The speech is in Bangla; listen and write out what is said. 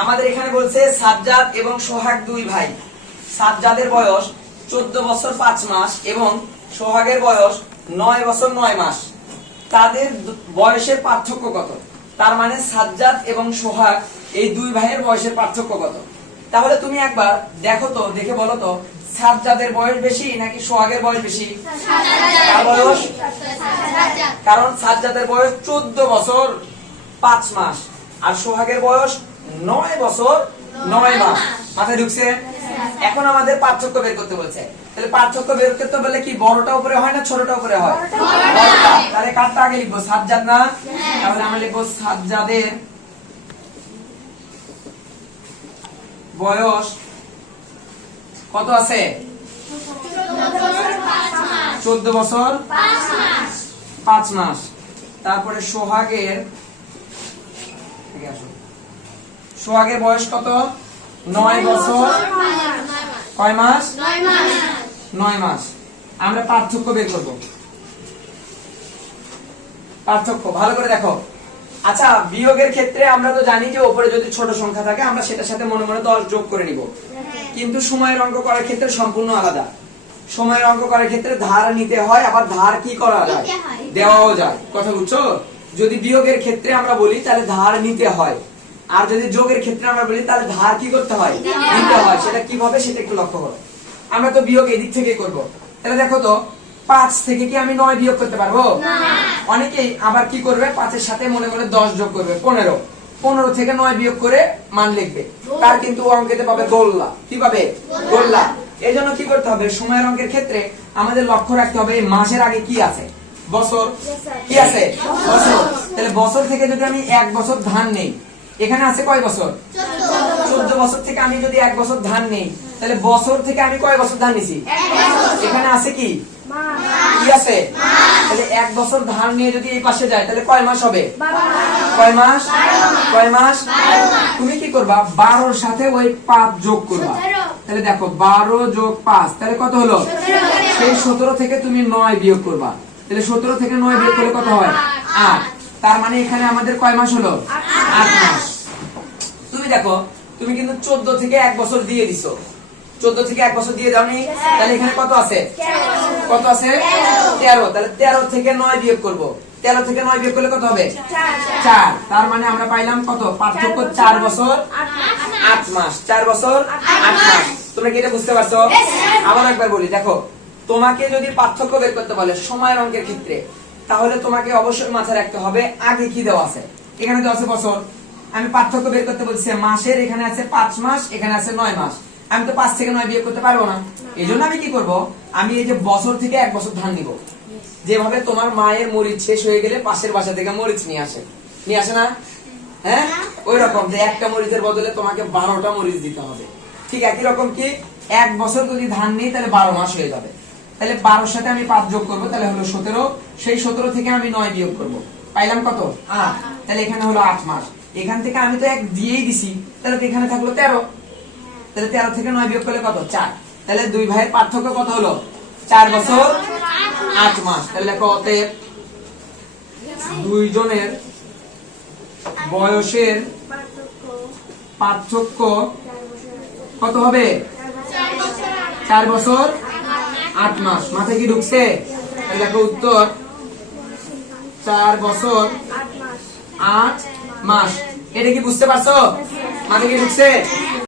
আমাদের এখানে বলছে সাজ্জাদ এবং সোহাগ দুই ভাই। সাজ্জাদের বয়স 14 বছর 5 মাস এবং সোহাগের বয়স 9 বছর 9 মাস। তাদের বয়সের পার্থক্য কত? তার মানে সাজ্জাদ এবং সোহাগ এই দুই ভাইয়ের বয়সের পার্থক্য কত? তাহলে তুমি একবার দেখো তো, দেখে বলো তো সাজ্জাদের বয়স বেশি নাকি সোহাগের বয়স বেশি? কার বয়স? কারণ সাজ্জাদের বয়স 14 বছর 5 মাস আর সোহাগের বয়স 9 বছর 9 মাস। মাথায় ঢুকছে? এখন আমাদের পার্থক্য বের করতে বলছে। তাহলে পার্থক্য বের করতে বলে কি বড়টা উপরে হয় না ছোটটা উপরে হয়? বড়টা। তাহলে কারটা আগে লিখবো? সাজ্জাদ না? তাহলে আমরা লিখবো সাজ্জাদের বয়স কত আছে? 14 বছর 5 মাস। তারপরে সোহাগের বয়স কত? 9 বছর কয় মাস? 9 মাস। আমরা পার্থক্য বের করব। পার্থক্য ভালো করে দেখো। আচ্ছা, বিয়োগের ক্ষেত্রে আমরা তো জানি যে উপরে যদি ছোট সংখ্যা থাকে আমরা সেটার সাথে মনে মনে 10 যোগ করে নিব, কিন্তু সময়ের অঙ্ক করার ক্ষেত্রে সম্পূর্ণ আলাদা। সময়ের অঙ্ক করার ক্ষেত্রে ধার নিতে হয়, আবার ধার কি করা যায়? দেওয়াও যায়। কথা বুঝছো? যদি বিয়োগের ক্ষেত্রে আমরা বলি তাহলে ধার নিতে হয়, আর যদি যোগের ক্ষেত্রে আমরা বলি তাহলে ধার কি করতে হয়? নিতে হয়। সেটা কিভাবে সেটা একটু লক্ষ্য করো। আমরা তো বিয়োগ এদিক থেকে করব। তাহলে দেখো তো 5 থেকে কি আমি 9 বিয়োগ করতে পারবো? অনেকেই আবার কি করবে, 5 এর সাথে মনে মনে 10 যোগ করবে, 15। 15 থেকে 9 বিয়োগ করে মান লিখবে, তার কিন্তু অঙ্কেতে পাবে গোল্লা। কি পাবে? গোল্লা। এই জন্য কি করতে হবে, সময়ের অঙ্কের ক্ষেত্রে আমাদের লক্ষ্য রাখতে হবে এই মাসের আগে কি আছে? বছর। কি আছে? বছর। তাহলে বছর থেকে যদি আমি 1 বছর ধান নেই, এখানে আছে কয় বছর? 14 বছর থেকে আমি যদি 1 বছর ধান নেই, তাহলে বছর থেকে আমি কয় বছর ধান নিছি? এখানে আছে কি? কি আছে? তাহলে 1 বছর ধান নিয়ে যদি এই পাশে যায় তাহলে কয় মাস হবে? কয় মাস? কয় মাস? তুমি কি করবা, 12 এর সাথে ওই 5 যোগ করবা। তাহলে দেখো 12 যোগ 5 তাহলে কত হলো? সেই 17 থেকে তুমি 9 বিয়োগ করবা। তাহলে 17 থেকে 9 বিয়োগ করলে কত হয়? 8। তার মানে এখানে আমাদের কয় মাস হলো? 8 মাস। তুমি দেখো, তুমি কিন্তু 14 থেকে 1 বছর দিয়ে দিছো। 14 থেকে 1 বছর দিয়ে দাওনি, তাহলে এখানে কত আছে? কত আছে? 13। তাহলে 13 থেকে 9 বিয়োগ করব। 13 থেকে 9 বিয়োগ করলে কত হবে? 4। তার মানে আমরা পাইলাম কত? পার্থক্য 4 বছর 8 মাস। 4 বছর 8 মাস। তোমরা কি এটা বুঝতে পারছো? আবার একবার বলি, দেখো তোমাকে যদি পার্থক্য বের করতে বলে সময়ের অঙ্কের ক্ষেত্রে, তাহলে তোমাকে অবশ্যই মাথায় রাখতে হবে আগে কি দেওয়া আছে। এখানে দেওয়া আছে বছর। আমি পার্থক্য বের করতে বলছি মাসের, এখানে আছে 5 মাস, এখানে আছে 9 মাস। আমি তো 5 থেকে 9 বিয়োগ করতে পারবো না। এই জন্য আমি কি করব, আমি এই যে বছর থেকে 1 বছর ধান নিব। যেভাবে তোমার মায়ের মরিচ শেষ হয়ে গেলে পাশের বাসা থেকে মরিচ নিয়ে আসে না? হ্যাঁ, ওই রকম যে একটা মরিচের বদলে তোমাকে 12টা মরিচ দিতে হবে। ঠিক একই রকম কি 1 বছর যদি ধান নেই তাহলে 12 মাস হয়ে যাবে। তাহলে 12 সাথে আমি 5 যোগ করবো, তাহলে হলো 17। সেই 17 থেকে আমি 9 বিয়োগ করব, পাইলাম কত? 8। তাহলে এখানে হলো 8 মাস। এখান থেকে আমি তো 1 দিয়েই দিছি, তাহলে তো এখানে থাকলো 13। তাহলে 13 থেকে 9 বিয়োগ করলে কত? 4। তাহলে দুই ভাইয়ের পার্থক্য কত হলো? 4 বছর 8 মাস। তাহলে কত? দুইজনের বয়সের পার্থক্য কত হবে? 4 বছর 8 মাস। মাথায় কি ঢুকছে? তাহলে দেখো উত্তর 4 বছর 8 মাস। এটা কি বুঝতে পারছো? মাথায় কি ঢুকছে?